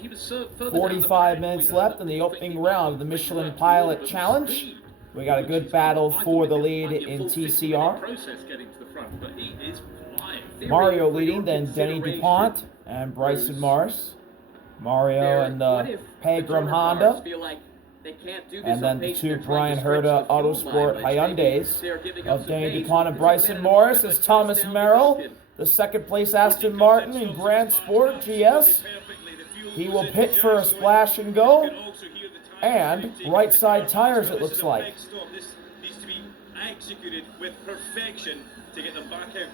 He was further 45 minutes left in the opening round of the Michelin Pilot Challenge. We got a good battle for the lead in TCR. Mario leading, then Denis Dupont and Bryson Morris. Mario and the Pegram Honda. And then the two Brian Herta Autosport Hyundais of Denis Dupont and Bryson Morris is Thomas Merrill, the second place Aston Martin in Grand Sport GS. He will pit for a splash and go. And right side tires, it looks like. This needs to be executed with perfection to get them back out.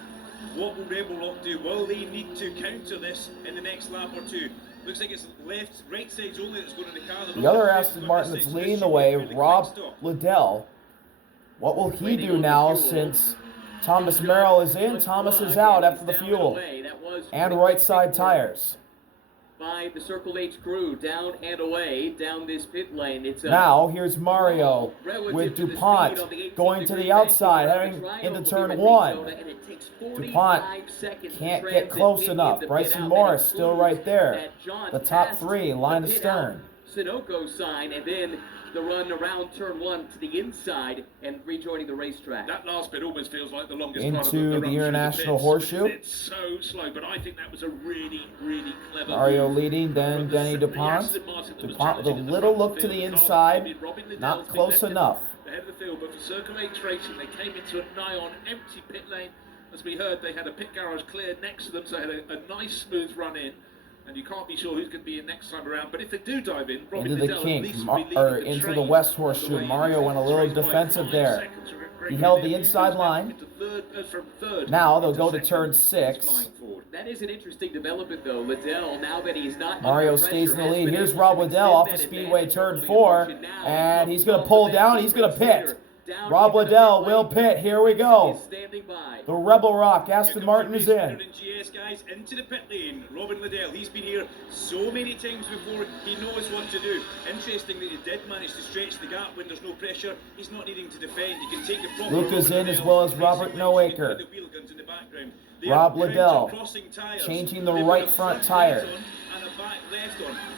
What will Red Bull Lock do? Will they need to counter this in the next lap or two? Looks like it's right sides only that's going in the car. The other Aston Martin that's leading the way, Rob Liddell. What will he do now since Thomas Merrill is in, Thomas is out after the fuel? And right side tires. By the Circle H crew, down and away, down this pit lane. Now, here's Mario with Dupont going to the outside, heading into turn one. Dupont can't get close enough. Bryson Morris still right there. The top three, line of stern. Sunoco sign, and then the run around turn one to the inside and rejoining the racetrack. That last bit almost feels like the longest into part of the the International Horseshoe. It's so slow, but I think that was a really, really clever Mario move. leading, then Denis Dupont. Dupont with a little look to the inside, not close enough. The head of the field, but for Circle H Racing, they came into a nigh-on empty pit lane. As we heard, they had a pit garage clear next to them, so they had a nice smooth run in. And you can't be sure who's going to be in next time around. But if they do dive in, into the kink, or into the West Horseshoe. Mario went a little defensive there. He held the inside line. Now they'll go to turn 6. That is an interesting development, though. Liddell, now that he's not Mario stays in the lead. Here's Rob Liddell off the speedway, turn 4. And he's going to pull down. He's going to pit. Rob Liddell will pit. Here we go. The Rebel Rock Aston Martin is in. GS guys into the pit lane. Robin Liddell, he's been here so many times before. He knows what to do. Interesting that he did manage to stretch the gap when there's no pressure. He's not needing to defend. He can take the proper. Luca's in as well as Robert Noaker. Rob Liddell changing the right front tire.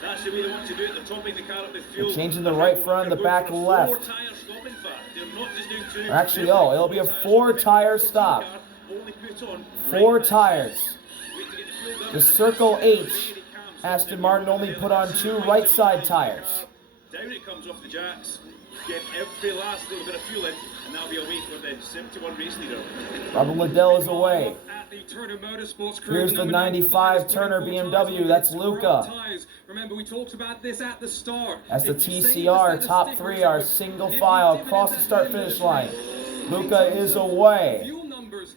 That's the way they want to do it. They're topping the car up with fuel. They're changing the right front and the back left. Actually, it'll be a 4-tire stop. 4 tires. The Circle H, Aston Martin only put on 2 right side tires. Down it comes off the jacks. Get every last little bit of fuel in, and that'll be away for the 71 race leader. Robert Liddell is away. Here's the 95 Turner BMW. That's Luca. Remember, we talked about this at the start. As the TCR top 3 are single file across the start-finish line. Luca is away. Fuel numbers.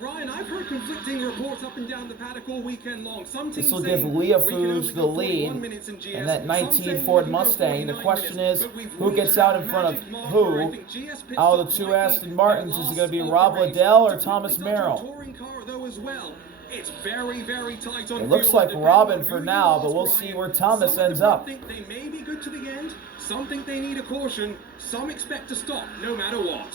Ryan, I've heard conflicting reports up and down the paddock all weekend long. This will give Leafus the lead in that 19 Ford Mustang. The question is, who gets out in front of who? Out of the 2 Aston Martins, is it going to be Rob Liddell or Thomas Merrill? It's very, very tight on. It looks like Robin for now, but we'll see where Thomas ends up. Some think they may be good to the end. Some think they need a caution. Some expect to stop, no matter what.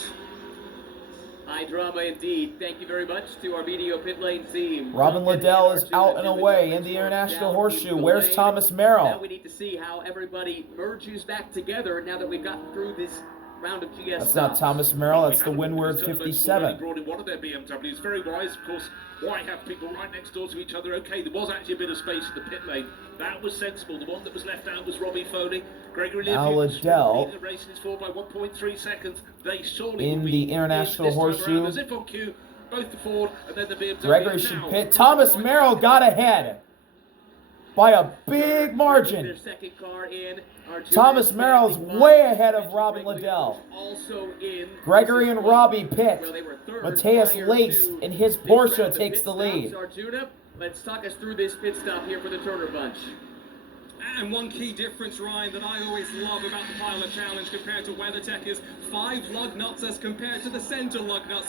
High drama indeed. Thank you very much to our video pit lane team. Robin Liddell is out and away in the International Horseshoe. Where's Thomas Merrill? Now we need to see how everybody merges back together now that we've gotten through this round of GS. That's not Thomas Merrill, that's the Windward 57. Brought in one of their BMWs. Very wise, of course. Why have people right next door to each other? Okay, there was actually a bit of space in the pit lane. That was sensible. The one that was left out was Robbie Foley. Gregory now Liddell the race is forward by 1.3 seconds. They surely in the International Horseshoe. As if on cue, both the Ford and then the BMW. Gregory should pit. Thomas Merrill got ahead by a big margin. Thomas Merrill's way ahead of Robin Liddell. Gregory and Robbie pit. Matthias Lace in his Porsche takes the lead. Let's talk us through this pit stop here for the Turner bunch. And one key difference, Ryan, that I always love about the Pilot Challenge compared to WeatherTech is 5 lug nuts as compared to the center lug nuts.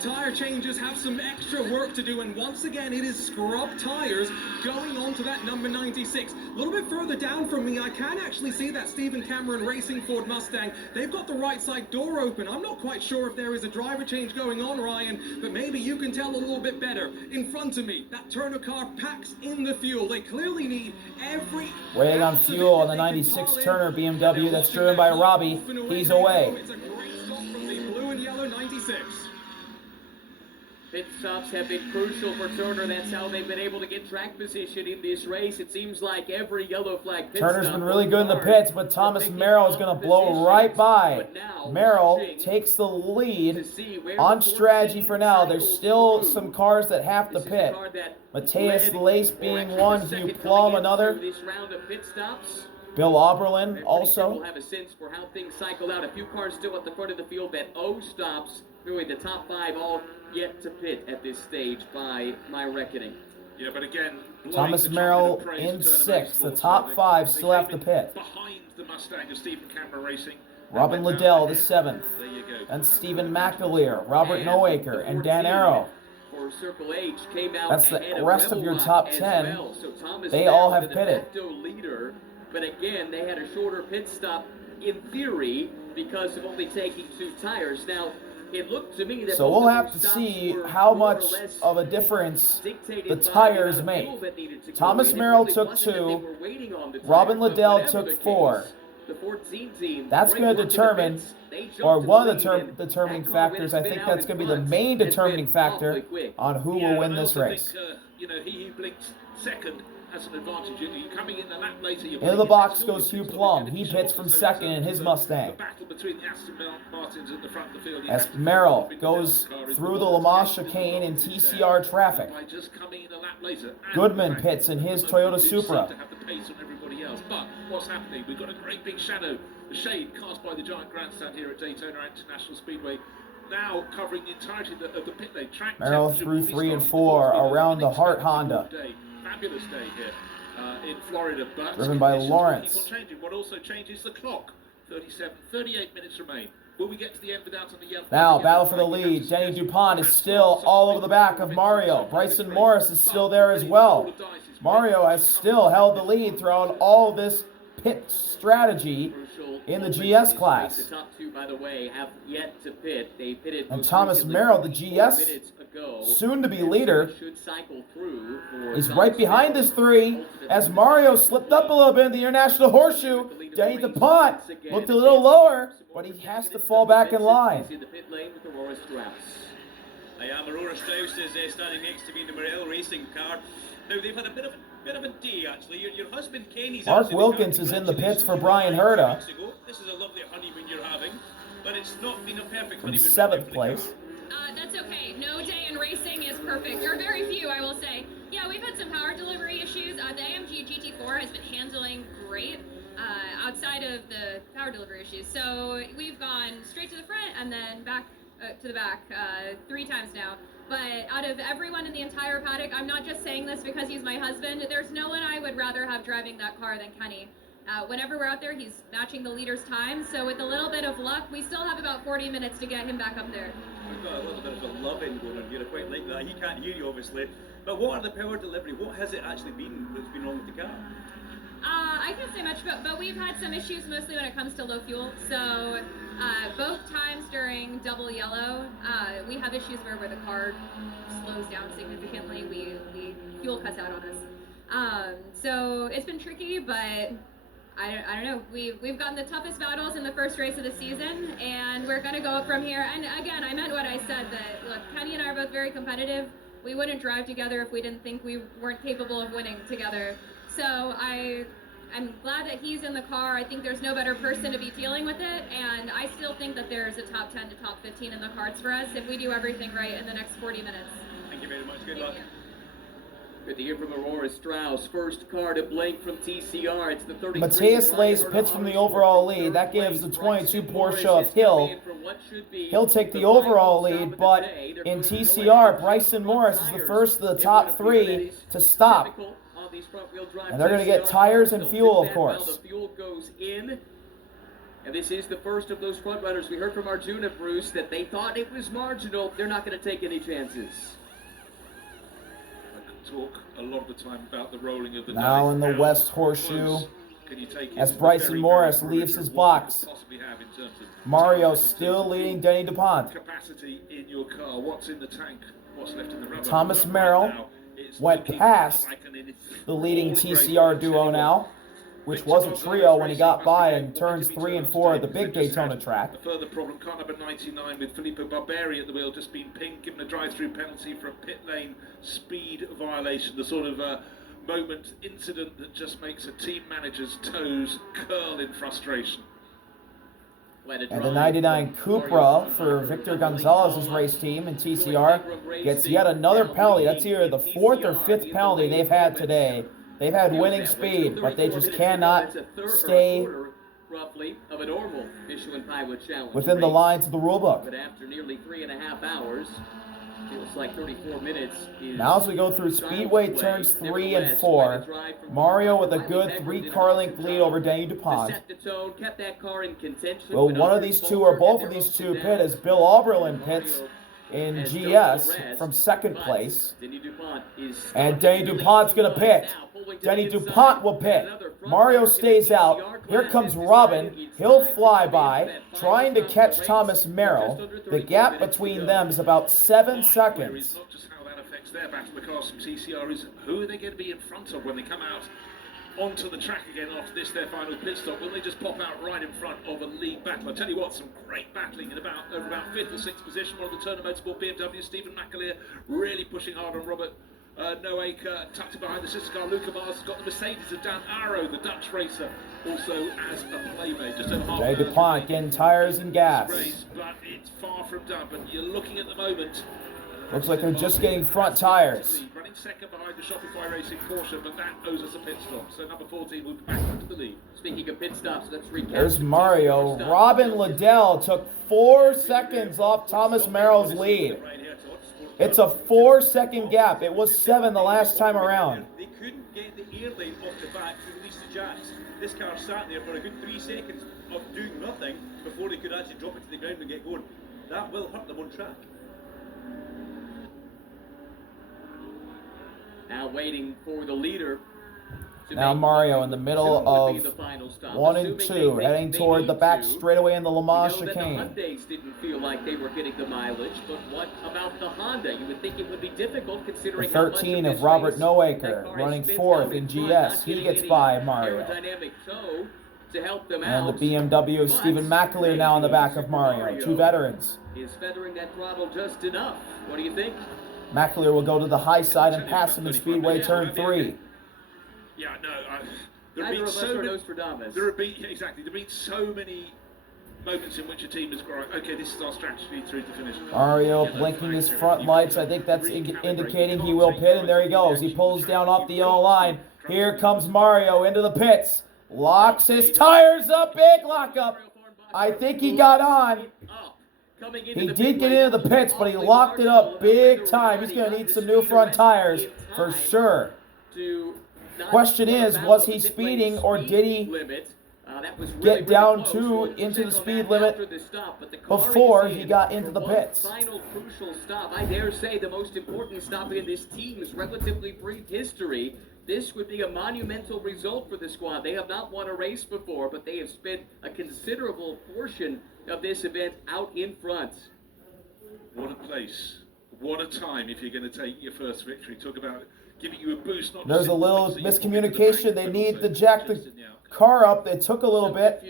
Tire changers have some extra work to do, and once again it is scrub tires going on to that number 96. A little bit further down from me, I can actually see that Stephen Cameron Racing Ford Mustang. They've got the right side door open. I'm not quite sure if there is a driver change going on, Ryan, but maybe you can tell a little bit better. In front of me, that Turner car packs in the fuel. They clearly need every... Waiting on fuel on the 96 Turner BMW that's driven by Robbie. He's away. It's a great stop from the blue and yellow 96. Pit stops have been crucial for Turner. That's how they've been able to get track position in this race. It seems like every yellow flag pit Turner's stop been really good in the pits, but Thomas Merrill is going to blow right by. Merrill takes the lead on strategy for now. There's still some cars that have to pit. Mateus Lace being one, Hugh Plum another. This round of pit stops. Bill Oberlin also. We'll have a sense for how things cycle out. A few cars still at the front of the field. That O stops. Really, the top 5 all yet to pit at this stage by my reckoning. Yeah, but again, Thomas Merrill in 6th. The top 5 still have to pit. Behind the Mustang of Stephen Cameron Racing. Robin Liddell, the 7th. There you go. And Stephen McAleer, Robert Noaker, and Dan Arrow. For Circle H came out That's the ahead rest of your top 10. Well. So Thomas They all have the pitted. de facto leader, but again, they had a shorter pit stop in theory because of only taking 2 tires. Now, it looked to me that so we'll have to see how much of a difference the tires make. Thomas Merrill took 2. Robin Liddell took 4. That's going to determine, or one of the determining factors. I think that's going to be the main determining factor on who will win this race. You know, he who blinked second has an advantage. You're coming in a lap later. Into the box goes Hugh Plum. He pits from second in his Mustang. The battle between the Aston Martins at the front of the field. As Merrill goes through the Lamar chicane in TCR traffic. By just coming in a lap later. Goodman pits in his Toyota Supra. To have the pace on everybody else. But what's happening? We've got a great big shadow, the shade cast by the giant grandstand here at Daytona International Speedway. Now covering the entirety of the pit lane. Track Merrill through 3 and 4 around the Hart Honda. Fabulous day here in Florida, but driven by Lawrence. Keep on changing. What also changes the clock. 38 minutes remain. Will we get to the end without on the yellow? Now, battle for the lead. Denny Dupont is still all over the back of Mario. Bryson Morris is still there as well. Mario has still held the lead throughout all this pit strategy in the GS class. The top 2, by the way, have yet to pit. They pitted. And Thomas Merrill, the GS soon-to-be leader, is right behind this 3 as Mario slipped up a little bit in the International Horseshoe. Denny Dupont looked a little lower, but he has to fall back in line. Aurora Strauss is standing next to me in the Morel racing car. Now, they've had a bit of a day, actually. Your husband Kenny's... Mark Wilkins is in the pits for Brian Herta. This is a lovely honeymoon you're having, but it's not been a perfect from honeymoon. 7th place. That's okay. No day in racing is perfect, or very few, I will say. Yeah, we've had some power delivery issues. The AMG GT4 has been handling great outside of the power delivery issues. So we've gone straight to the front and then back to the back 3 times now. But out of everyone in the entire paddock, I'm not just saying this because he's my husband, there's no one I would rather have driving that car than Kenny. Whenever we're out there, he's matching the leader's time, so with a little bit of luck, we still have about 40 minutes to get him back up there. We've got a little bit of a love-in going on here, I quite like that. He can't hear you, obviously. But what are the power delivery? What has it actually been that's been wrong with the car? I can't say much, but we've had some issues mostly when it comes to low fuel. So both times during double yellow, we have issues where the car slows down significantly. Fuel cuts out on us. So it's been tricky, but I don't know. We've gotten the toughest battles in the first race of the season, and we're going to go up from here. And again, I meant what I said, that look, Kenny and I are both very competitive. We wouldn't drive together if we didn't think we weren't capable of winning together. So I'm glad that he's in the car. I think there's no better person to be dealing with it, and I still think that there's a top 10 to top 15 in the cards for us if we do everything right in the next 40 minutes. Thank you very much. Good luck. Good to hear from Aurora Strauss. First car to blank from TCR. It's the 33. Mateus Lace pits from the overall lead. That gives the 22 Porsche of Hill. He'll take the overall lead, but in TCR, Bryson Morris is the first of the top 3 to stop. And they're going to get tires and fuel, of course. The fuel goes in, And this is the first of those front runners. We heard from Arjuna, Bruce, that they thought it was marginal. They're not going to take any chances. I could talk a lot of the time about the rolling of the now dice. in the How West Horseshoe, close can you take it as to the Bryson very, Morris very leaves perimeter his of what you box. could possibly have in terms of Mario time, still in terms leading of Denny Dupont. capacity in your car. What's in the tank? What's left in the rubber? Thomas Right Merrill now, it's went looking past like an the leading all-great TCR duo race. now, which was a trio when he got by in turns 3 and 4 at the big Daytona track. A further problem, car number 99 with Filippo Barberi at the wheel, just been pinged, given a drive-through penalty for a pit lane speed violation. The sort of moment, incident that just makes a team manager's toes curl in frustration. And the 99 Cupra for Victor Gonzalez's race team and TCR gets yet another penalty. That's either the 4th or 5th penalty they've had today. They've had winning speed, but they just cannot stay roughly of a normal Michelin Pilot Challenge within the lines of the rulebook. But after nearly 3.5 hours, feels like 34 minutes. Now as we go through Speedway turns 3 and 4, Mario with a good 3-car length lead over Denny Dupont. Well, one of these two or both of these two pit as Bill Auberlin pits in GS from 2nd place. And Denny Dupont's going to pit. Denny Dupont will pit. Mario stays out. Here comes Robin. He'll fly by, trying to catch Thomas Merrill. The gap between them is about 7 seconds. Not just how that affects their battle, the cars from TCR, is who are they going to be in front of when they come out onto the track again after this, their final pit stop? Will they just pop out right in front of a league battle? I tell you what, some great battling in about 5th or 6th position. One of the Turner Motorsport BMW, Stephen McAleer, really pushing hard on Robert Noaker, tucked in behind the sister car. Luca Mars has got the Mercedes of Dan Arrow, the Dutch racer, also as a playmate. Just over half Denny Dupont getting tires and gas. Race, but it's far from done. But you're looking at the moment. Looks like they're just getting front tires. Running second behind the Shopify Racing Porsche, but that owes us a pit stop. So number 14 will be back into the lead. Speaking of pit stops, let's recap. There's Mario. Robin Liddell took 4 seconds off Thomas Merrill's lead. It's a 4-second gap. It was 7 the last time around. They couldn't get the air lane off the back to release the jacks. This car sat there for a good 3 seconds of doing nothing before they could actually drop it to the ground and get going. That will hurt them on track. Now waiting for the leader. Now Mario in the middle of 1 and 2, heading toward the back straightaway in the Le Mans chicane. The Hyundais didn't feel like they were getting the mileage, but what about the Honda? You would think it would be difficult considering 13 of Robert Noaker, running 4th in GS. He gets by Mario. And the BMW of Stephen McAleer now in the back of Mario. 2 veterans. Is feathering that throttle just enough? What do you think? McAleer will go to the high side and pass him in Speedway turn 3. Yeah, no, there have been so many. There have been exactly. There have been so many moments in which a team has gone, okay, this is our strategy through to finish. Mario blinking his front lights. I think that's indicating he will pit, and there he goes. He pulls down off the yellow line. Here comes Mario into the pits. Locks his tires up. Big lockup. I think he got on. He did get into the pits, but he locked it up big time. He's going to need some new front tires for sure. Question is, was he speeding or did he get down into the speed limit before he got into the pits? Final crucial stop, I dare say the most important stop in this team's relatively brief history. This would be a monumental result for the squad. They have not won a race before, but they have spent a considerable portion of this event out in front. What a place. What a time if you're going to take your first victory. Talk about giving you a boost. There's a little miscommunication. They need to jack the car up. It took a little bit.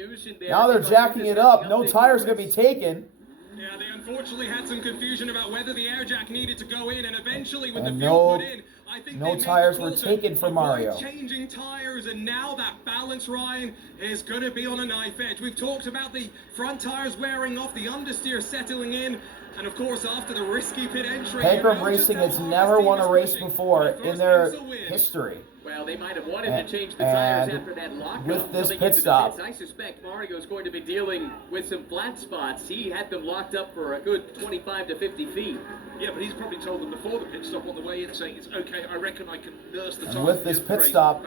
Now they're jacking it up. No tires are going to be taken. Yeah, they unfortunately had some confusion about whether the air jack needed to go in, and eventually with the fuel put in, I think no tires were taken for Mario. Changing tires, and now that balance, Ryan, is going to be on a knife edge. We've talked about the front tires wearing off, the understeer settling in, and of course after the risky pit entry. Pegram Racing has never won a race before in their history. Well, they might have wanted to change the tires after that lockup. With this pit stop, I suspect Mario is going to be dealing with some flat spots. He had them locked up for a good 25 to 50 feet. Yeah, but he's probably told them before the pit stop on the way in, saying it's okay, I reckon I can nurse the tires. And with this pit stop,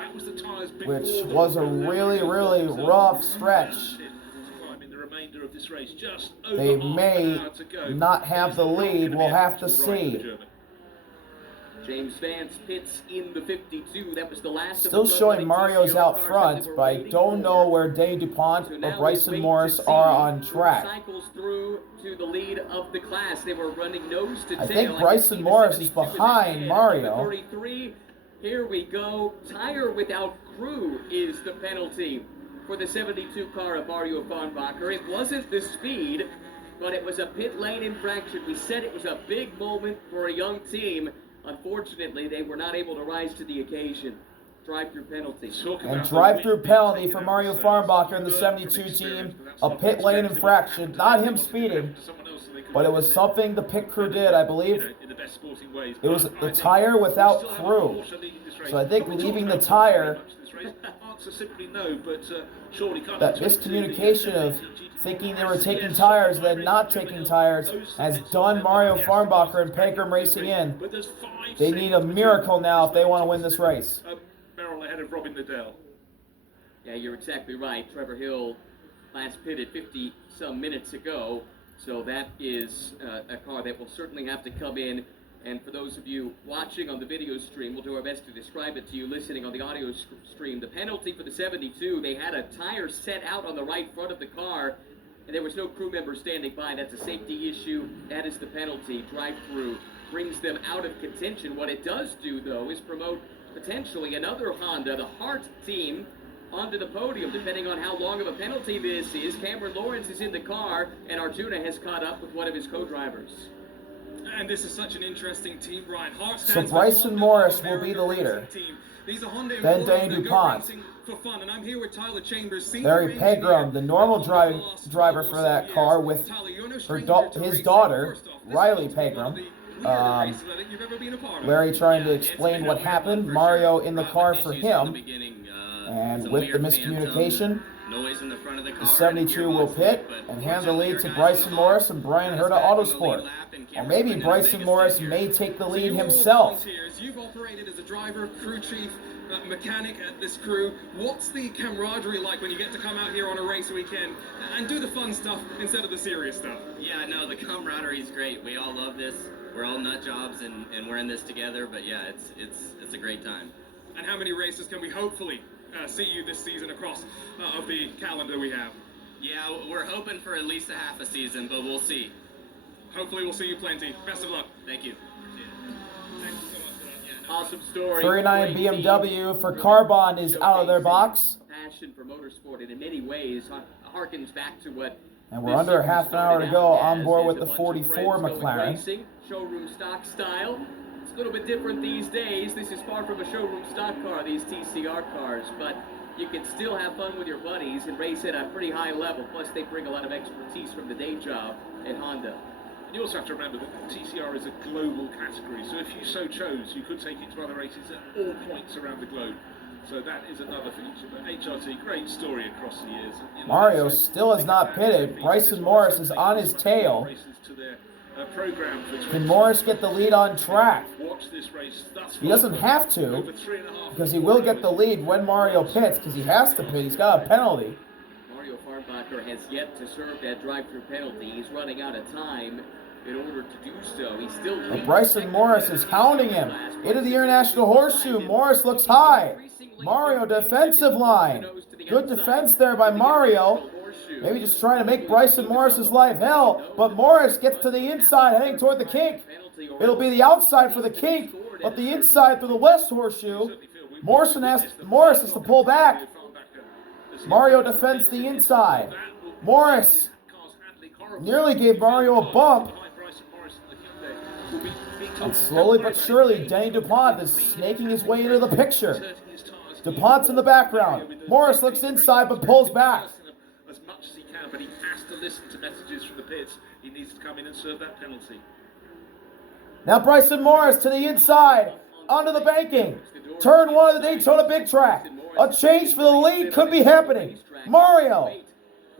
which was a really, really rough stretch, leader of this race. Just over They half may an hour to go. not have the lead. We'll have to see. James Vance pits in the 52. That was the last. Still showing Mario's out front, but I don't know where Denis Dupont or Bryson Morris are on track. Cycles through to the lead of the class. They were running nose to tail. I think Bryson Morris is behind Mario. 33. Here we go. Tire without crew is the penalty for the 72 car of Mario Farnbacher. It wasn't the speed, but it was a pit lane infraction. We said it was a big moment for a young team. Unfortunately, they were not able to rise to the occasion. Drive-through penalty. And drive-through penalty for Mario Farnbacher and the 72 team. A pit lane infraction. Not him speeding, but it was something the pit crew did, I believe. It was the tire without crew. So I think leaving the tire, that miscommunication of thinking they were taking tires and then not taking tires has done Mario Farnbacher and Pegram Racing in. They need a miracle now if they want to win this race. Barrel ahead of Robin Liddell. Yeah, you're exactly right. Trevor Hill last pitted 50-some minutes ago, so that is a car that will certainly have to come in. And for those of you watching on the video stream, we'll do our best to describe it to you listening on the audio stream. The penalty for the 72, they had a tire set out on the right front of the car, and there was no crew member standing by. That's a safety issue. That is the penalty. Drive-through brings them out of contention. What it does do, though, is promote potentially another Honda, the Hart team, onto the podium, depending on how long of a penalty this is. Cameron Lawrence is in the car, and Arjuna has caught up with one of his co-drivers. And this is such an interesting team, Brian. So Bryson Morris will be the leader. Then Denis Dupont. Larry Pegram, the normal driver for that car, with his daughter, Riley Pegram. Larry trying to explain what happened. Mario in the car for him. And with the miscommunication, the 72 will pit and hand the lead to Bryson Morris and Brian Herta Autosport. Or maybe Bryson Morris may take the lead himself. You've operated as a driver, crew chief, mechanic at this crew. What's the camaraderie like when you get to come out here on a race weekend and do the fun stuff instead of the serious stuff? Yeah, no, the camaraderie is great. We all love this. We're all nut jobs and we're in this together. But yeah, it's a great time. And how many races can we hopefully see you this season across of the calendar we have? Yeah, we're hoping for at least a half a season, but we'll see. Hopefully we'll see you plenty. Best of luck. Thank you. Thank you so much for that. Yeah, awesome story. 39 BMW for Carbon is out of their box. Passion for motorsport, and in many ways harkens back to what. And we're under half an hour to go on board with the 44 McLaren. Racing, showroom stock style. It's a little bit different these days. This is far from a showroom stock car, these TCR cars, but you can still have fun with your buddies and race at a pretty high level. Plus, they bring a lot of expertise from the day job at Honda. And you also have to remember that TCR is a global category, so if you so chose, you could take it to other races at all points around the globe. So that is another feature. But HRT, great story across the years. Mario still has not pitted. Bryson Morris is on his tail. Can Morris get the lead on track? He doesn't have to, because he will get the lead when Mario pits, because he has to pit. He's got a penalty. Mario Farnbacher has yet to serve that drive-through penalty. He's running out of time in order to do so. He's still But Bryson Morris is hounding him into the International Horseshoe. Morris looks high. Mario defensive line. Good defense there by Mario. Maybe just trying to make Bryson Morris's life hell, but Morris gets to the inside heading toward the kink. It'll be the outside for the kink, but the inside through the West Horseshoe. Morris has to pull back. Mario defends the inside. Morris nearly gave Mario a bump. And slowly but surely, Denis Dupont is snaking his way into the picture. Dupont's in the background. Morris looks inside but pulls back. As much as he can, but he has to listen to messages from the pits. He needs to come in and serve that penalty. Now Bryson Morris to the inside, onto the banking. Turn one of the Daytona Big Track. A change for the lead could be happening. Mario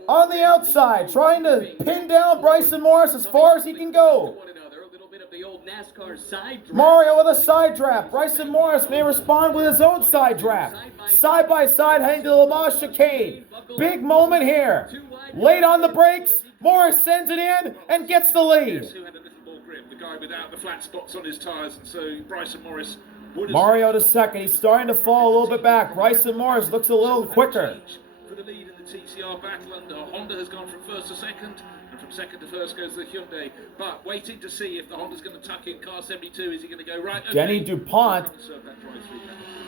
on the outside, trying to pin down Bryson Morris as far as he can go. A little bit of the old called NASCAR side draft. Mario with a side draft. Bryson Morris may respond with his own side draft. Side by side heading to the Le Mans chicane. Big moment here. Late on the brakes. Morris sends it in and gets the lead. Who had a little more grip? The guy without the flat spots on his tyres, and so Bryson Morris would have... Mario to second. He's starting to fall a little bit back. Bryson Morris looks a little quicker. For the lead in the TCR battle, and Honda has gone from first to second, and from second to first goes the Hyundai. But waiting to see if the Honda's going to tuck in car 72. Is he going to go right? Okay. Denny Dupont.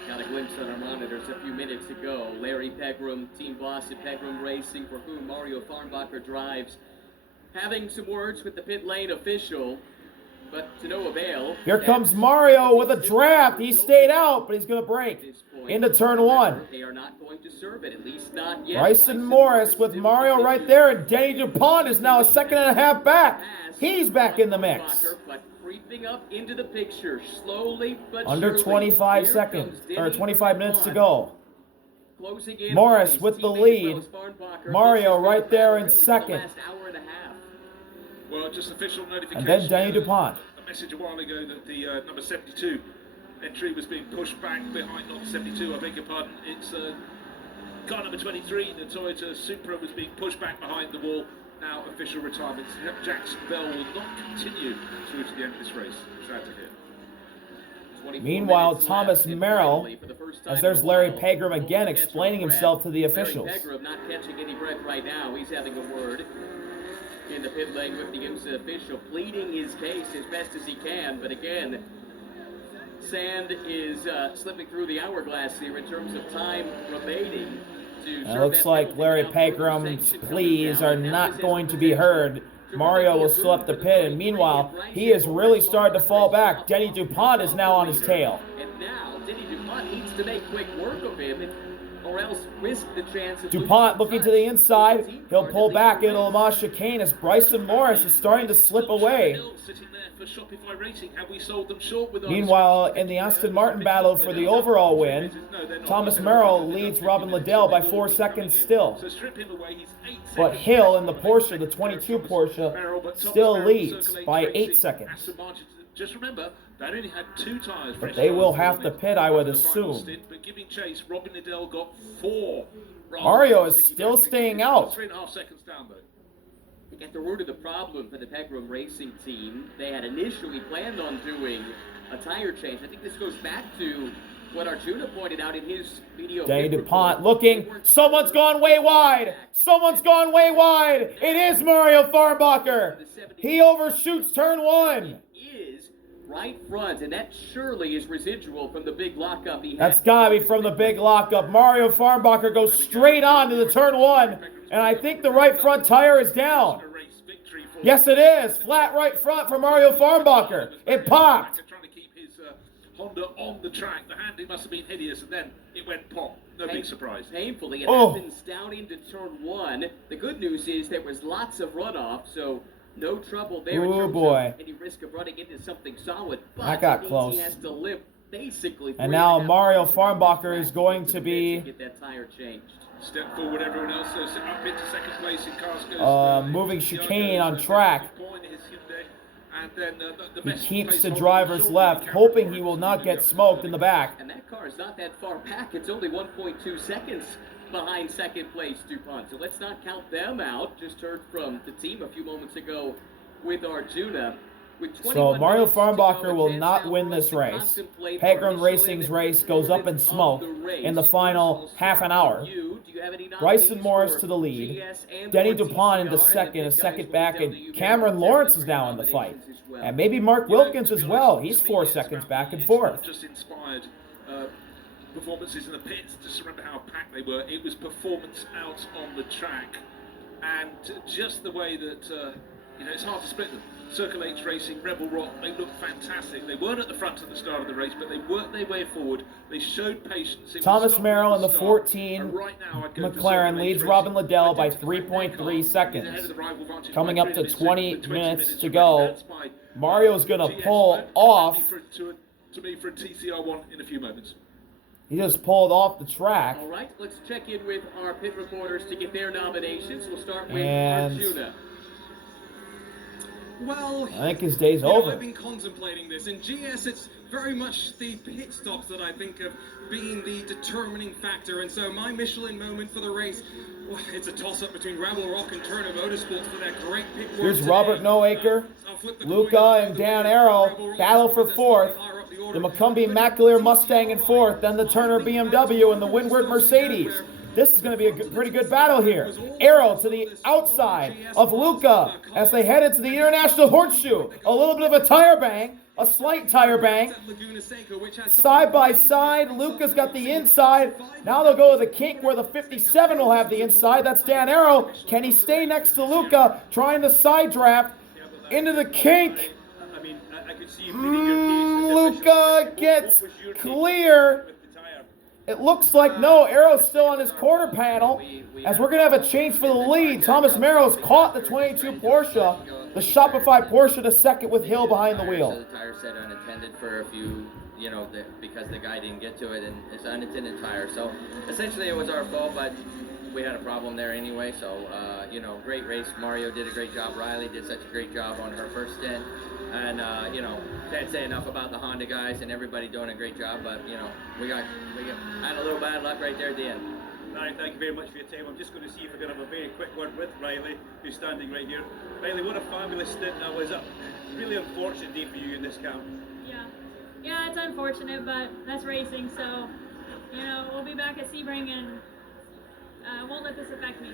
Got a glimpse on our monitors a few minutes ago. Larry Pegram, Team Boss at Pegram Racing, for whom Mario Farnbacher drives, having some words with the pit lane official, but to no avail. Here comes Mario with a draft. He stayed out, but he's going to break into turn one. They are not going to serve it, at least not yet. Bryson Morris with Mario right there, and Denny Dupont is now a second and a half back. He's back in the mix. Creeping up into the picture, slowly but under surely. 25 seconds, or 25 minutes to go. Morris with the lead. Mario right there in second. Well, just official notification. And then Denny Dupont. A message a while ago that the number 72 entry was being pushed back behind, not 72, I beg your pardon. It's car number 23, the Toyota Supra, was being pushed back behind the wall. Now official retirement. Jackson Bell will not continue through to the end of this race. Sad to hear. Meanwhile, Thomas Merrill, as there's Larry Pegram again explaining himself to the officials. Larry Pegram not catching any breath right now. He's having a word in the pit lane with the IMSA official, pleading his case as best as he can. But again, sand is slipping through the hourglass here in terms of time remaining. It looks like Larry Pegram's pleas are not going to be heard. Mario will still have to pit, and meanwhile, he is really starting to fall back. Denny Dupont is now on his tail. And now, Denny Dupont needs to make quick work of him, or else risk the chance of Dupont looking to the inside. He'll pull back into Le Mans chicane as Bryson Morris is starting to slip away. Meanwhile, in the Aston Martin battle for the overall win, Thomas Merrill leads Robin Liddell by 4 seconds still. But Hill in the Porsche, the 22 Porsche, still leads by 8 seconds. Just remember, they only had 2 tyres. But they will have to pit, I would assume. But giving chase, Robin Liddell got 4. Mario is still staying out. 3.5 seconds down, though. To get the root of the problem for the Pegram Racing team, they had initially planned on doing a tire change. I think this goes back to what Arjuna pointed out in his video. Denny Dupont looking. Someone's gone way wide. Someone's gone way wide. It is Mario Farnbacher. He overshoots turn 1. Right front, and that surely is residual from the big lockup he had. That's gotta be from the big lockup. Mario Farnbacher goes straight on to the turn 1, and I think the right front tire is down. Yes, it is. Flat right front for Mario Farnbacher. It popped. Trying to keep his Honda on the track. The handling must have been hideous, and then it went pop. No big surprise. Painfully, it happens down into turn 1. The good news is there was lots of runoff, so no trouble there in terms of any risk of running into something solid. But that got close. He has to live basically. And now Mario Farnbacher is going to be get that tire changed. Step forward, everyone else. So up into second place in cars. Moving chicane on track. He keeps the driver's left, hoping he will not get smoked in the back. And that car is not that far back. It's only 1.2 seconds behind second place DuPont. So let's not count them out. Just heard from the team a few moments ago with Arjuna. So Mario Farnbacher will not win this race. Pegram Racing's race goes up in smoke in the final half an hour. Bryson Morris to the lead. Denny Dupont into second, a second back, and Cameron Lawrence is now in the fight. And maybe Mark Wilkins as well. He's 4 seconds back and forth. Just inspired performances in the pits. Just remember how packed they were. It was performance out on the track, and just the way that it's hard to split them. Circle H Racing, Rebel Rock, they looked fantastic. They weren't at the front at the start of the race, but they worked their way forward. They showed patience. Thomas Merrill in the 14 McLaren leads Robin Liddell by 3.3 seconds. Coming up to 20 minutes to go. Mario's going to pull off. To me for a TCR1 in a few moments. He just pulled off the track. All right, let's check in with our pit reporters to get their nominations. We'll start with Arjuna. Well, I think his day's you know, over. I've been contemplating this. In GS, it's very much the pit stops that I think of being the determining factor. And so my Michelin moment for the race, well, it's a toss-up between Rebel Rock and Turner Motorsports for their great pit work. Here's today. Robert Noaker, I'll flip the Luca coin and the Dan way Arrow Rebel Rock battle for that's fourth. slightly higher up the The order. McCumbee McAleer Mustang in fourth, then the Turner BMW and the Windward Mercedes. This is going to be a pretty good battle here. Arrow to the outside of Luca as they head into the International Horseshoe. A little bit of a tire bang, a slight tire bang. Side by side, Luca's got the inside. Now they'll go to the kink where the 57 will have the inside. That's Dan Arrow. Can he stay next to Luca, trying to side draft into the kink? Luca gets clear. It looks like no, Arrow's still on his quarter panel as we're going to have a change for the lead. Thomas Merrill's caught the 22 Porsche, the Shopify Porsche to second with Hill behind the wheel. The tire set unattended for a few, you know, because the guy didn't get to it, and it's an unattended tire. So essentially it was our fault, but we had a problem there anyway. So, you know, great race. Mario did a great job. Riley did such a great job on her first stint. And, you know, can't say enough about the Honda guys and everybody doing a great job, but, you know, we had a little bad luck right there at the end. Ryan, thank you very much for your time. I'm just going to see if we're going to have a very quick word with Riley, who's standing right here. Riley, what a fabulous stint that was. A really unfortunate day for you in this camp. Yeah, it's unfortunate, but that's racing, so, you know, we'll be back at Sebring and won't let this affect me.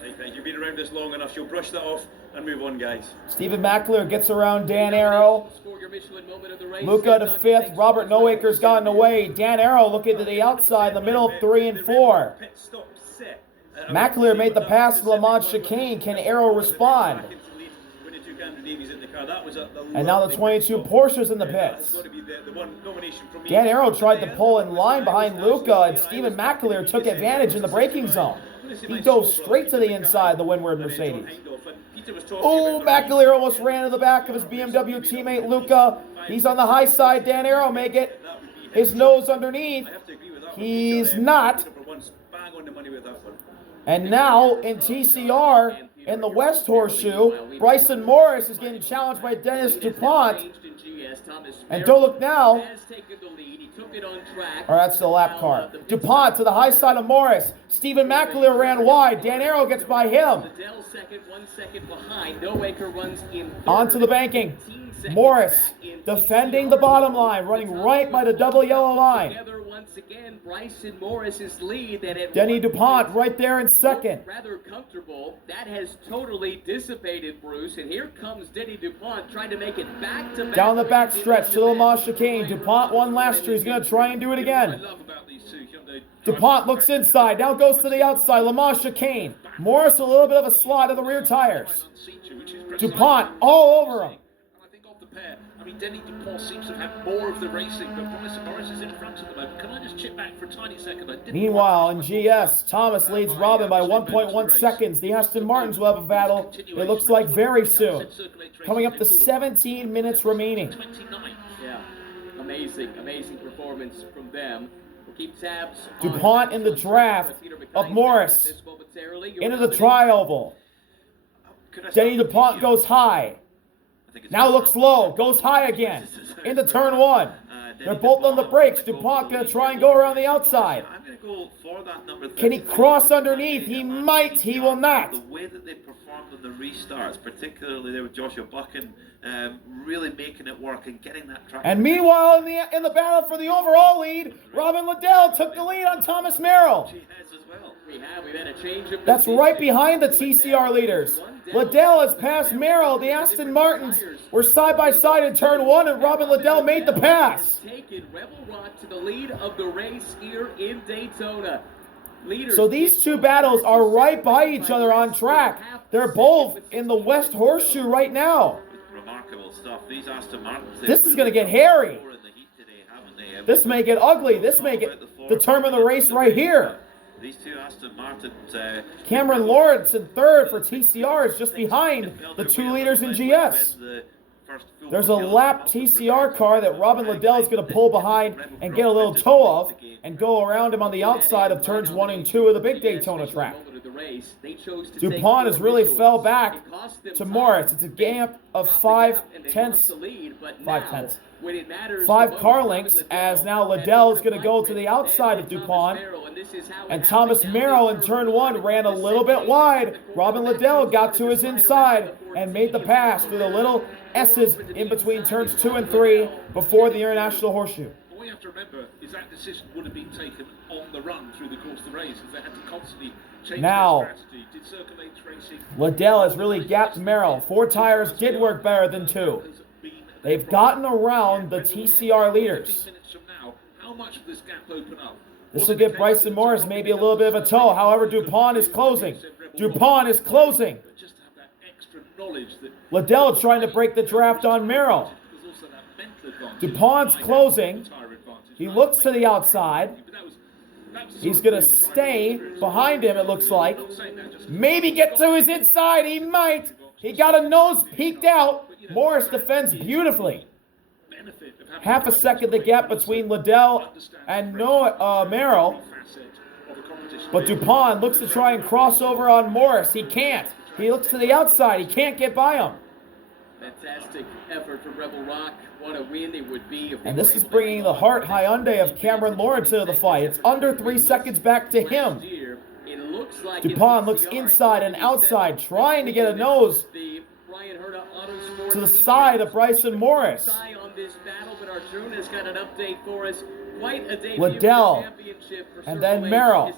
Thank you. You've been around this long enough. You'll brush that off and move on, guys. Stephen McAleer gets around Dan Arrow. Luca to fifth. Robert Noaker's gotten away. Dan Arrow looking to the outside, the middle of 3 and 4. McAleer made the pass to Lamont Chicane. Can Arrow respond? And now the 22 Porsches in the pits. Dan Arrow tried to pull in line behind Luca, and Stephen McAleer took advantage in the braking zone. He dove straight to the inside, the Windward Mercedes. Oh, McAleer almost ran to the back of his BMW teammate Luca. He's on the high side. Dan Arrow may get his nose underneath. He's not. And now in TCR, in the West Horseshoe, Bryson Morris is getting challenged by Denis Dupont. And don't look now. Or that's the lap car. Dupont to the high side of Morris. Stephen McAleer ran wide. Dan Arrow gets by him. Onto the banking. Morris defending the bottom line, running right by the double yellow line. Bryson Morris's lead that had Denny Dupont right there in second. Rather comfortable. That has totally dissipated, Bruce. And here comes Denny Dupont trying to make it back to back. Down the back stretch to the Lamont Chicane. Dupont won last year. He's going to try and do it again. Dupont looks inside. Now goes to the outside. Lamont Chicane. Morris a little bit of a slide of the rear tires. Dupont all over him. I mean, Denny Dupont seems to have had more of the racing, but Bryson Morris is in front at the moment. Can I just chip back for a tiny second? Meanwhile, in GS, Thomas leads Robin by 1.1 seconds. The Aston Martins will have a battle, it looks like, very soon. Coming up to 17 minutes remaining. Yeah, amazing performance from them. We'll keep tabs. Dupont in the draft of Morris. Into the tri-oval. Denny Dupont goes high. Now looks low, goes high again, into turn 1. They're both on the brakes. Dupont going to try and go around the outside. Can he cross underneath? He might, he will not. The way that they performed on the restarts, particularly there with Joshua Buchan, really making it work and getting that track. And meanwhile, in the battle for the overall lead, Robin Liddell took the lead on Thomas Merrill. We've had a change of That's right behind the TCR leaders. Liddell has passed Merrill. The Aston Martins were side by side in turn 1, and Robin Liddell made the pass. Taken Rebel Rock to the lead of the race here in Daytona. So these two battles are right by each other on track. They're both in the West Horseshoe right now. Remarkable stuff. These Aston Martins. This is going to get hairy. This may get ugly. This may determine the race right here. These two Aston Martins. Cameron Lawrence in third for TCR is just behind the 2 leaders in GS. There's a lap TCR car that Robin Liddell is going to pull behind and get a little tow of and go around him on the outside of turns 1 and 2 of the big Daytona track. race. They chose to Dupont has really fell back to Morris. It's a gap of 5 tenths. But 5 tenths. when it matters, 5 car lengths, as now Liddell is going to go to the outside of Dupont. And Thomas Merrill in turn 1 ran a little bit wide. Robin Liddell got to his inside and made the pass through the little S's in between turns 2 and 3 before the International Horseshoe. What you have to remember is that decision would have been taken on the run through the course of the race, as they had to constantly change now, their strategy. Did Circle H Racing... Liddell has really gapped Merrill. 4 tires did work better than 2. They've gotten around the TCR leaders. How much will this gap open up? This will give Bryson Morris maybe a little bit of a tow. However, Dupont is closing. Dupont is closing. Just have that extra knowledge that Liddell trying to break the draft on Merrill. Dupont's closing. He looks to the outside. He's going to stay behind him, it looks like. Maybe get to his inside. He might. He got a nose peeked out. Morris defends beautifully. Half a second the gap between Liddell and Merrill. But Dupont looks to try and cross over on Morris. He can't. He looks to the outside. He can't get by him. Fantastic effort from Rebel Rock. What a win it would be. And this is bringing the Hart Hyundai of Cameron Lawrence into the fight. It's under 3 seconds back to him. Dupont looks inside and outside, trying to get a nose to the side of Bryson Morris. Liddell, and then Merrill.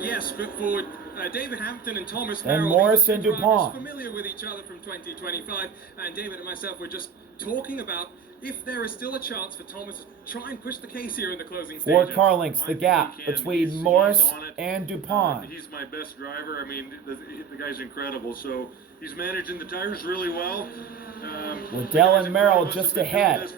Yes, but for David Hampton and Thomas and Merrill, Morris and Dupont, familiar with each other from 2025, and David and myself were just talking about if there is still a chance for Thomas to try and push the case here in the closing stages. 4 car lengths, the gap between Morris and Dupont. He's my best driver. I mean, the guy's incredible. So he's managing the tires really well. Liddell and Merrill just ahead.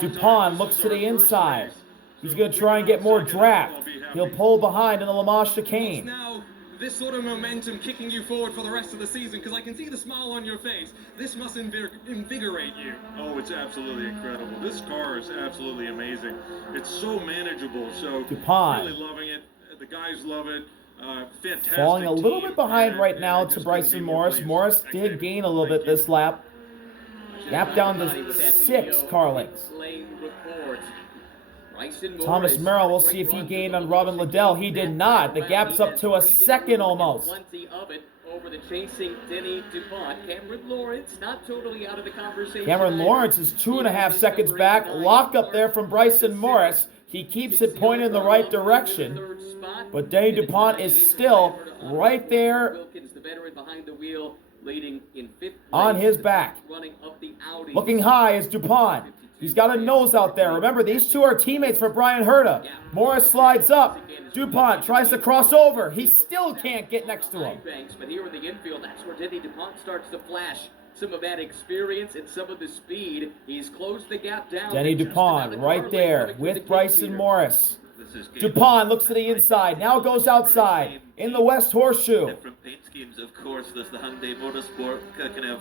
Dupont looks to the inside. He's going to try and get more draft. He'll pull behind in the Le Mans chicane. Now, this sort of momentum kicking you forward for the rest of the season, because I can see the smile on your face. This must invigorate you. Oh, it's absolutely incredible. This car is absolutely amazing. It's so manageable. So Dupont really loving it. The guys love it. Fantastic. Falling a little bit behind right now to Bryson Morris. Morris did gain a little bit this lap. Gap down to 6 car lengths. Thomas Merrill, we'll see if he gained on Robin Liddell. He did not. The gap's up to a second almost. Over the chasing Denis Dupont. Cameron Lawrence not totally out of the conversation. Cameron Lawrence is 2.5 seconds back. Lock up there from Bryson Morris. He keeps it pointed in the right direction. But Denis Dupont is still right there on his back. Looking high is Dupont. He's got a nose out there. Remember, these two are teammates for Brian Herta. Morris slides up. Dupont tries to cross over. He still can't get next to him. But here in the infield, that's where Denis Dupont starts to flash some of that experience and some of the speed. He's closed the gap down. Denis Dupont right there with Bryson Morris. Dupont looks to the inside, now goes outside in the West Horseshoe. Different paint schemes, of course. There's the Hyundai Motorsport kind of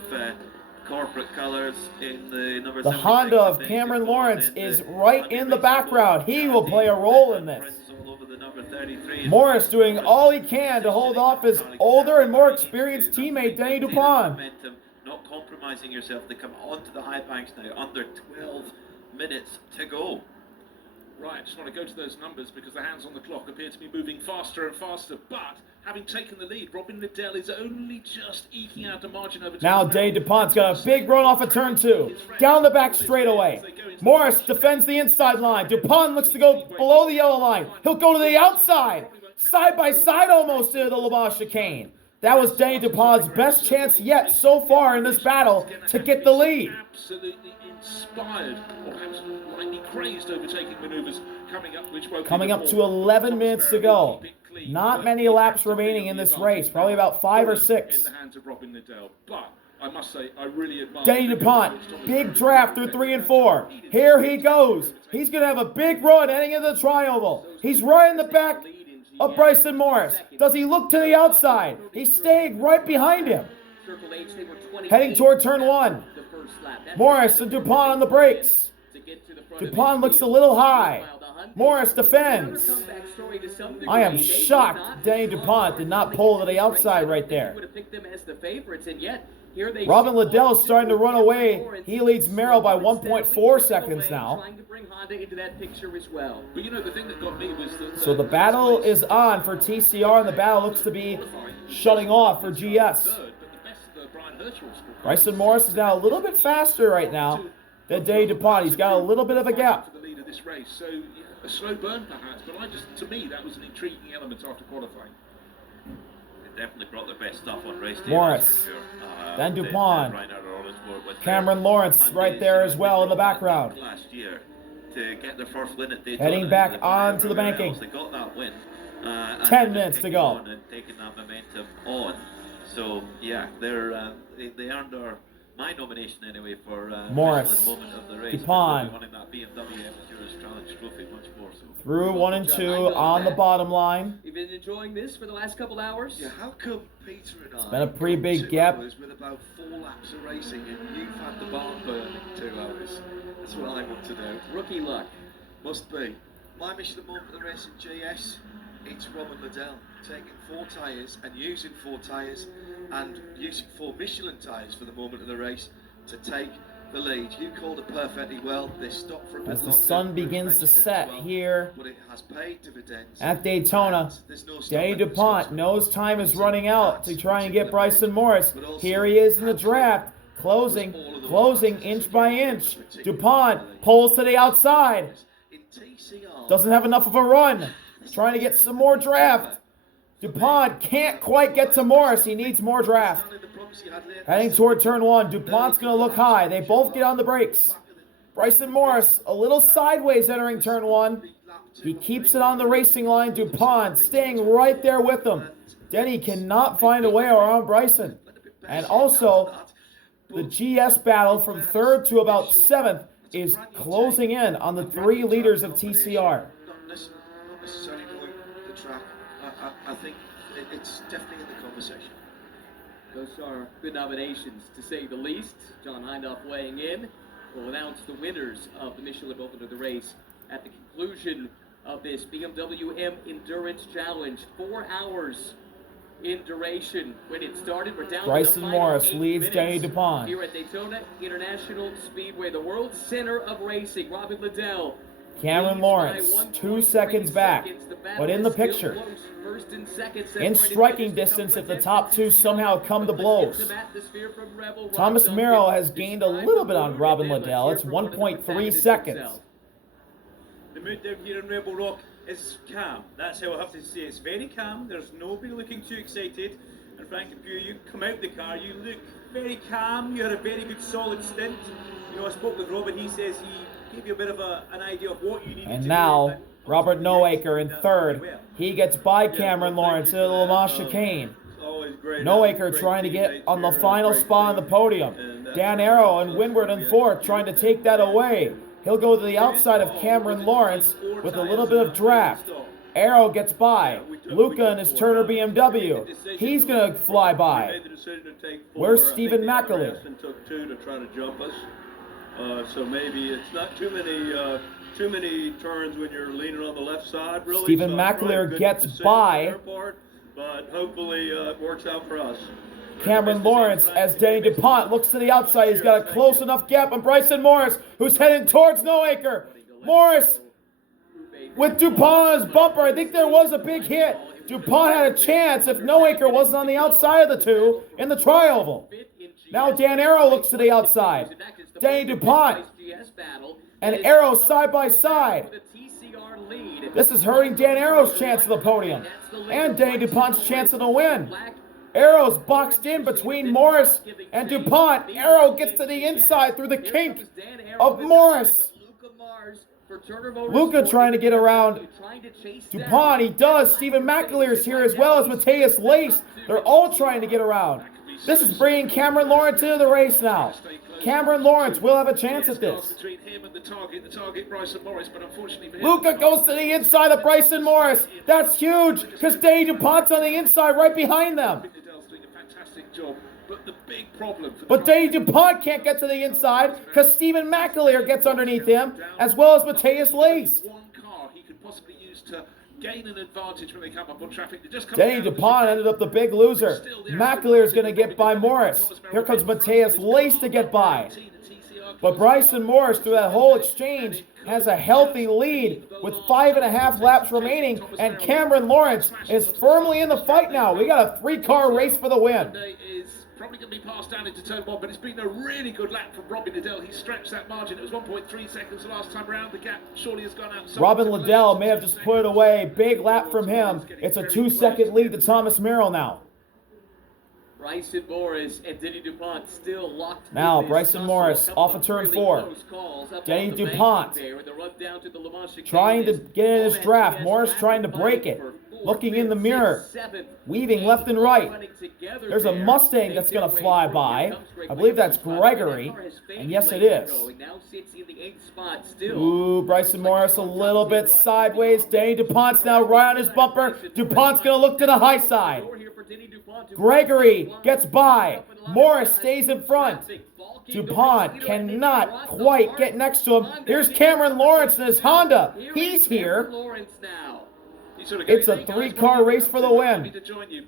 corporate colors in the number. The Honda of Cameron Lawrence is right in the background. He will play a role in this. Morris doing all he can to hold off his older and more experienced teammate, Denis Dupont. Not compromising yourself. They come onto the high banks now, under 12 minutes to go. Right, I just want to go to those numbers because the hands on the clock appear to be moving faster and faster. But having taken the lead, Robin Liddell is only just eking out a margin over. Now Denis Dupont's got a big run off of turn 2. Down the back straightaway. Morris defends the inside line. Dupont looks to go below the yellow line. He'll go to the outside. Side by side almost into the Le Mans chicane. That was Denis Dupont's best chance yet so far in this battle to get the lead. Absolutely inspired, or perhaps slightly crazed overtaking maneuvers coming up to 11 minutes to go. Not many laps remaining in this race, probably about 5 or 6. In the hands of Robin Liddell, but I must say I really admire Denis Dupont, big draft through 3 and 4. Here he goes. He's going to have a big run heading into the tri-oval. He's right in the back of Bryson Morris. Does he look to the outside? He's staying right behind him. Heading toward turn 1. Morris and Dupont on the brakes. Dupont looks a little high. Morris defends. Comeback story to some degree. I am They shocked did not Denny hit DuPont hard did not to pull make to the this outside race. right there. Would have picked them as the favorites, and yet here they Robin sit Liddell on is starting to two run away. Lawrence, He leads Merrill by Lawrence 1.4 steadily seconds away, now. Trying to bring Honda into that picture as well. But you know, the thing that got me was that... So the battle is on for TCR, and the battle looks to be shutting off for GS. Bryson Morris is now a little bit faster right now than Denny DuPont. He's got a little bit of a gap. For the lead of this race, so yeah, a slow burn perhaps, but to me, that was an intriguing element after qualifying. They definitely brought their best stuff on race day. Morris, that's for sure. then DuPont, was Cameron Lawrence right there as well in the background. Last year to get their first win at Daytona. Heading back onto the banking. They got that win. 10 minutes to go. And taking that momentum on. So yeah, they earned my nomination anyway for Morris, Michelin moment of the race. DuPont. Winning that BMW Endurance Challenge trophy much more so. Through 1 and 2 on the bottom line. You've been enjoying this for the last couple hours? Yeah, how come Peter and It's been a pretty big gap. With about 4 laps of racing and you've had the barn burning 2 hours? That's what I want to know. Rookie luck. Must be. My mission at the moment of the race in GS, it's Robin Liddell taking 4 tyres and using 4 tyres and using 4 Michelin tyres for the moment of the race to take the lead. You called it perfectly well. They stopped for a bit As the longer. sun begins to set here but it has paid dividends. at Daytona, There's no Denny stopping DuPont this. knows time is running out to try and get Bryson Morris. Here he is in the draft, closing inch by inch. DuPont pulls to the outside. In TCR, Doesn't have enough of a run. Trying to get some more draft. DuPont can't quite get to Morris. He needs more draft. Heading toward turn 1. DuPont's going to look high. They both get on the brakes. Bryson Morris a little sideways entering turn 1. He keeps it on the racing line. DuPont staying right there with him. Denny cannot find a way around Bryson. And also, the GS battle from 3rd to about 7th is closing in on the 3 leaders of TCR. not necessarily knowing the track. I think it's definitely in the conversation. Those are good nominations, to say the least. John Hindhaugh weighing in will announce the winners of the Michelin Open of the race at the conclusion of this BMW M Endurance Challenge. 4 hours in duration when it started. We're down Bryson to the final Morris 8 leads minutes Denny DuPont. here at Daytona International Speedway, the world center of racing. Robin Liddell. Cameron Lawrence, 2 seconds back, but in the picture. In striking distance if the top 2 somehow come to blows. Thomas Merrill has gained a little bit on Robin Liddell. It's 1.3 seconds. The mood down here in Rebel Rock is calm. That's how I have to say it. It's very calm. There's nobody looking too excited. And frankly, you come out the car, you look very calm. You had a very good solid stint. You know, I spoke with Robin. He says he gave you a bit of an idea of what you needed to do. And now, Robert Noaker in 3rd. He gets by Cameron Lawrence in the Le Mans chicane. Noaker trying to get on the final spot on the podium. Dan Arrow and Windward in 4th trying to take that away. He'll go to the outside of Cameron Lawrence with a little bit of draft. Arrow gets by. Luca in his Turner BMW. He's going to fly by. Where's Stephen McAleer? Took 2 to try to jump us. So maybe it's not too many turns when you're leaning on the left side. Really. Stephen So McAleer gets by. But hopefully it works out for us. Cameron Lawrence, as Denny DuPont looks to the outside. He's got a close enough gap on Bryson Morris, who's heading towards Noaker. Morris with DuPont on his bumper. I think there was a big hit. DuPont had a chance if Noaker wasn't on the outside of the 2 in the tri-oval. Now Dan Arrow looks to the outside. Denny DuPont and Arrow side by side. This is hurting Dan Arrow's chance of the podium and Denny DuPont's chance of the win. Arrow's boxed in between Morris and DuPont. Arrow gets to the inside through the kink of Morris. Luca trying to get around DuPont. He does. Stephen McAleer's here as well as Matthias Lace. They're all trying to get around. This is bringing Cameron Lawrence into the race now. Cameron Lawrence will have a chance at this. Luca goes to the inside of Bryson Morris. That's huge because Denny DuPont's on the inside right behind them. But Denny DuPont can't get to the inside because Stephen McAleer gets underneath him, as well as Matthias Lace. possibly use to gain an advantage when they come up on traffic. They just come Denny Dupont ended up the big loser. McAleer's going to get by Morris. Here comes Matthias Lace to get by. But Bryson Morris, through that whole exchange, has a healthy lead with 5.5 laps remaining, and Cameron Lawrence is firmly in the fight now. We got a 3-car race for the win. Is probably going to be passed down into turn 1, but it's been a really good lap from Robin Liddell. He stretched that margin. It was 1.3 seconds the last time around. The gap surely has gone out. Robin Liddell may have just put it away. Big lap from him. It's a 2-second lead to Thomas Merrill now. Bryson Morris and Denny Dupont still locked. Now Bryson Morris off of turn 4. Denny Dupont trying to get in his draft. Morris trying to break it. Looking in the mirror. Weaving left and right. There's a Mustang that's going to fly by. I believe that's Gregory. And yes, it is. Ooh, Bryson Morris a little bit sideways. Denny Dupont's now right on his bumper. Dupont's going to look to the high side. Gregory gets by. Morris stays in front. Dupont cannot quite get next to him. Here's Cameron Lawrence in his Honda. He's here. It's a 3-car race for the win.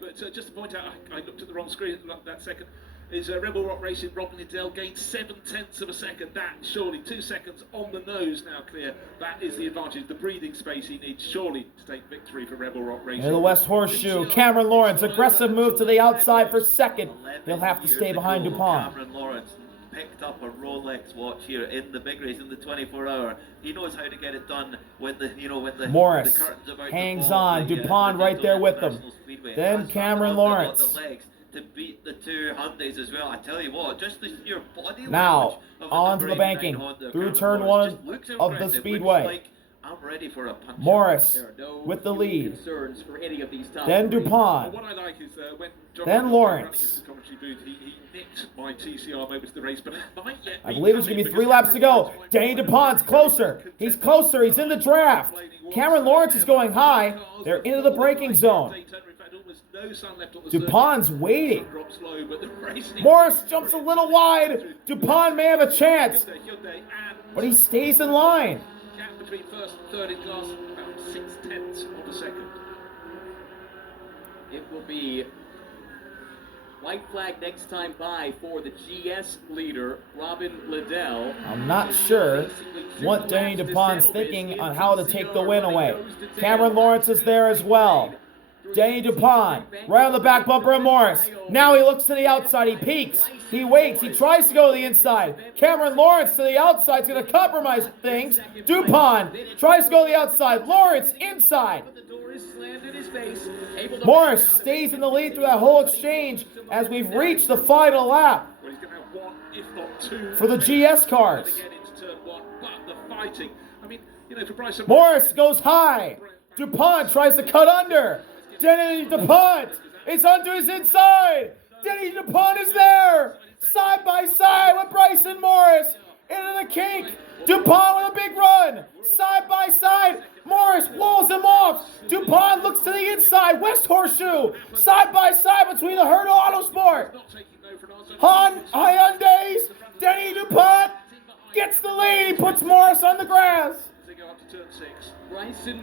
But just to point out, I looked at the wrong screen at that second. Is Rebel Rock Racing, Robin Liddell gained 7/10 of a second. That surely 2 seconds on the nose now clear. That is the advantage, the breathing space he needs surely to take victory for Rebel Rock Racing. In the West Horseshoe, Cameron Lawrence, aggressive move to the outside for second. He'll have to stay behind Dupont. Cameron Lawrence picked up a Rolex watch here in the big race in the 24-hour. He knows how to get it done when the Morris the curtain's about hangs to fall. on. Dupont right there with them. Then Cameron Lawrence. To beat the 2 Hyundais as well. I tell you what, just the sheer body now of onto the banking through turn 1 of the speedway. Like I'm ready for a punch. Morris with the lead. Then Dupont. What I like is when then Lawrence. He nicked my TCR moments of the race, but I believe there's going to be 3 laps to go. Denny Dupont's closer. He's closer. He's in the draft. Cameron Lawrence is going high. They're into the braking zone. Dupont's waiting. Morris jumps a little wide. Dupont may have a chance, but he stays in line. Gap between first and third in class, about 0.6 of a second. It will be white flag next time by for the GS leader, Robin Liddell. I'm not sure what Denny Dupont's thinking on how to take the win away. Cameron Lawrence is there as well. Denny Dupont, right on the back bumper of Morris. Now he looks to the outside. He peeks. He waits. He tries to go to the inside. Cameron Lawrence to the outside is going to compromise things. Dupont tries to go to the outside. Lawrence inside. Morris stays in the lead through that whole exchange as we've reached the final lap for the GS cars. Morris goes high. Dupont tries to cut under. Denny Dupont is under his inside. Denny Dupont is there. Side by side with Bryson Morris. Into the kink. Dupont with a big run. Side by side. Morris walls him off. Dupont looks to the inside. West Horseshoe. Side by side between the Hurdle Autosport. Hyundais. Denny Dupont gets the lead. He puts Morris on the grass.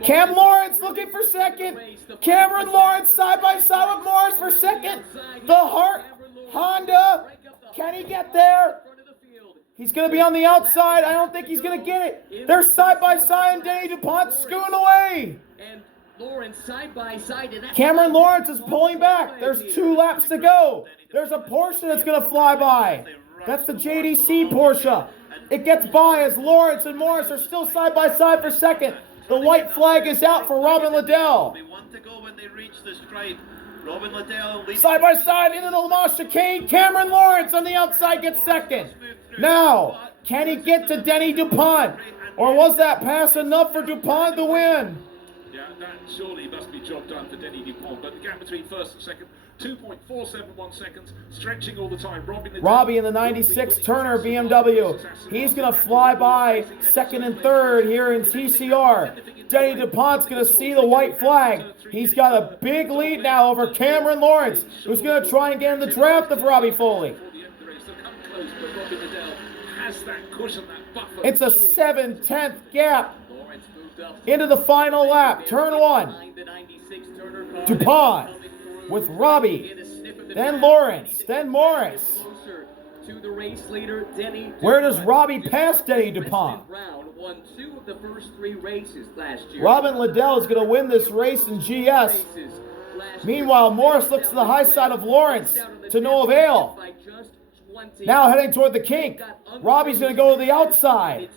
Cam Lawrence looking for second. Cameron Lawrence side by side with Morris for second. The Honda. Can he get there? He's going to be on the outside. I don't think he's going to get it. They're side by side and Denny Dupont scooting away. Cameron Lawrence is pulling back. There's 2 laps to go. There's a Porsche that's going to fly by. That's the JDC Porsche. It gets by as Lawrence and Morris are still side by side for second. The white flag is out for Robin Liddell. They want to go when they reach the stripe. Robin Liddell side by side into the Lamar chicane. Cameron Lawrence on the outside gets second. Now, can he get to Denny Dupont? Or was that pass enough for Dupont to win? Yeah, that surely must be job done for Denny Dupont. But the gap between first and second, 2.471 seconds, stretching all the time. Robbie in the 96 Turner BMW. He's going to fly by second and third here in TCR. Denny Dupont's going to see the white flag. He's got a big lead now over Cameron Lawrence, who's going to try and get in the draft of Robbie Foley. It's a 7/10 gap. into the final lap. Turn 1. Dupont with Robbie. Then Lawrence. Then Morris. To the race leader, Denny. Where does Robbie pass Denny Dupont? Brown won 2 of the first 3 races last year. Robin Liddell is going to win this race in GS. Meanwhile, Morris looks to the high side of Lawrence to no avail. Now heading toward the kink. Robbie's going to go to the outside.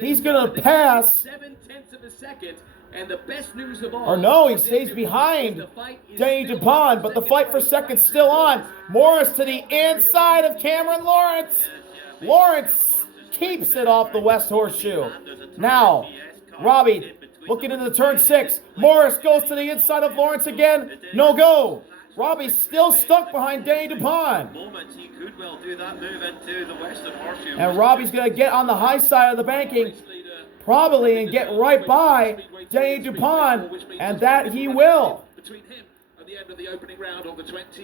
He's going to pass. 0.7 of a second. And the best news of all, or no, he stays behind Denny Dupont, but the fight for second's still on. Morris to the inside of Cameron Lawrence. Lawrence keeps it off the West Horseshoe. Now, Robbie looking into the turn 6. Morris goes to the inside of Lawrence again. No go. Robbie's still stuck behind Denny Dupont. He could well do that move into the Western Horseshoe. And Robbie's going to get on the high side of the banking, probably, and get right by Denny Dupont, and that he will.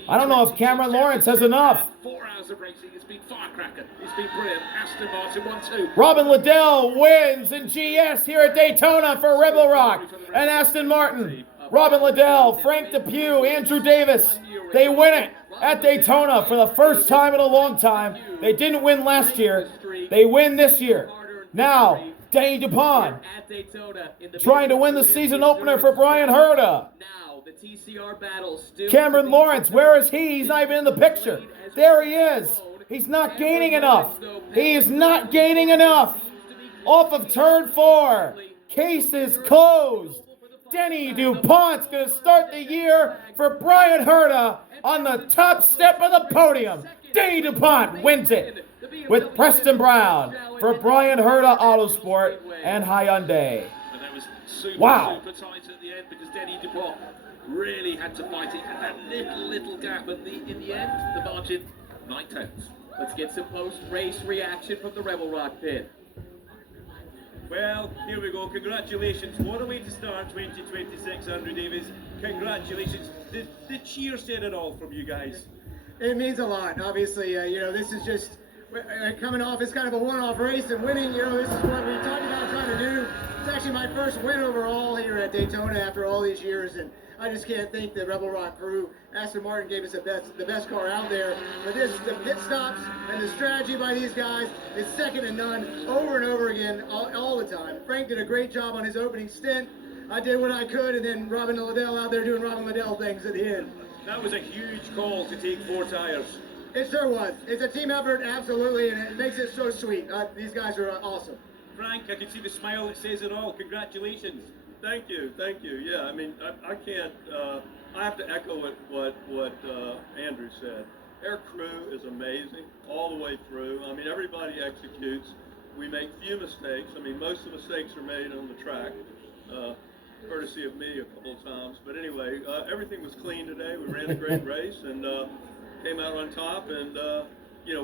I don't know if Cameron Lawrence has enough. 4 hours of racing. It's been firecracker. It's been brilliant. Aston Martin 1-2. Robin Liddell wins in GS here at Daytona for Rebel Rock and Aston Martin. Robin Liddell, Frank Depew, Andrew Davis, they win it at Daytona for the first time in a long time. They didn't win last year. They win this year. Now, Denny Dupont trying to win the season opener for Brian Herta. Cameron Lawrence, where is he? He's not even in the picture. There he is. He's not gaining enough. He is not gaining enough. Off of turn 4. Case is closed. Denny Dupont's going to start the year for Brian Herta on the top step of the podium. Denny Dupont wins it with Preston Brown for Brian Herta Autosport and Hyundai. And that was super, wow. super tight at the end because Denny Dupont really had to fight it. Had that little gap, and in the end, the margin 9/10. Let's get some post-race reaction from the Rebel Rock pit. Well, here we go. Congratulations. What a way to start 2026, Andrew Davis. Congratulations. The cheer said it all from you guys. It means a lot. Obviously, this is just coming off. It's kind of a one-off race, and winning, this is what we talked about trying to do. It's actually my first win overall here at Daytona after all these years, and I just can't thank the Rebel Rock crew. Aston Martin gave us the best car out there. But the pit stops and the strategy by these guys is second to none over and over again all the time. Frank did a great job on his opening stint. I did what I could, and then Robin Liddell out there doing Robin Liddell things at the end. That was a huge call to take 4 tires. It sure was. It's a team effort, absolutely, and it makes it so sweet. These guys are awesome. Frank, I can see the smile that says it all. Congratulations. Thank you. Yeah, I mean, I can't. I have to echo what Andrew said. Their crew is amazing all the way through. I mean, everybody executes. We make few mistakes. I mean, most of the mistakes are made on the track, courtesy of me a couple of times. But anyway, everything was clean today. We ran a great race and came out on top. And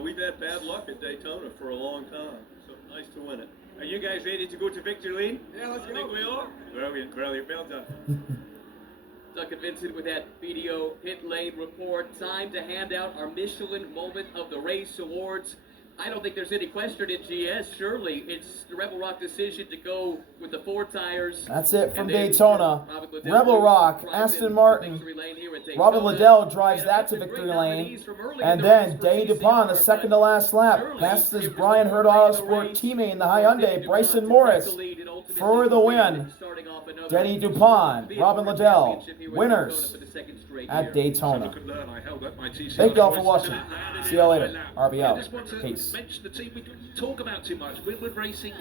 we've had bad luck at Daytona for a long time. So nice to win it. Are you guys ready to go to victory lane? Yeah, let's go. I think we are. Brilliant, well done. Duncan Vincent with that video pit lane report. Time to hand out our Michelin Moment of the Race awards. I don't think there's any question in GS. Surely it's the Rebel Rock decision to go with the 4 tires. That's it from Daytona. Rebel Rock, Aston Martin. Robin Liddell drives that to victory lane. And then Denny Dupont, the second to last lap, passes his Brian Herta Autosport teammate in the Hyundai, Bryson Morris, for the win. Denny Dupont, Robin Liddell, winners at Daytona. Thank you all for watching. See y'all later. RB out. Peace. Mention the team we talk about too much. Winwood Racing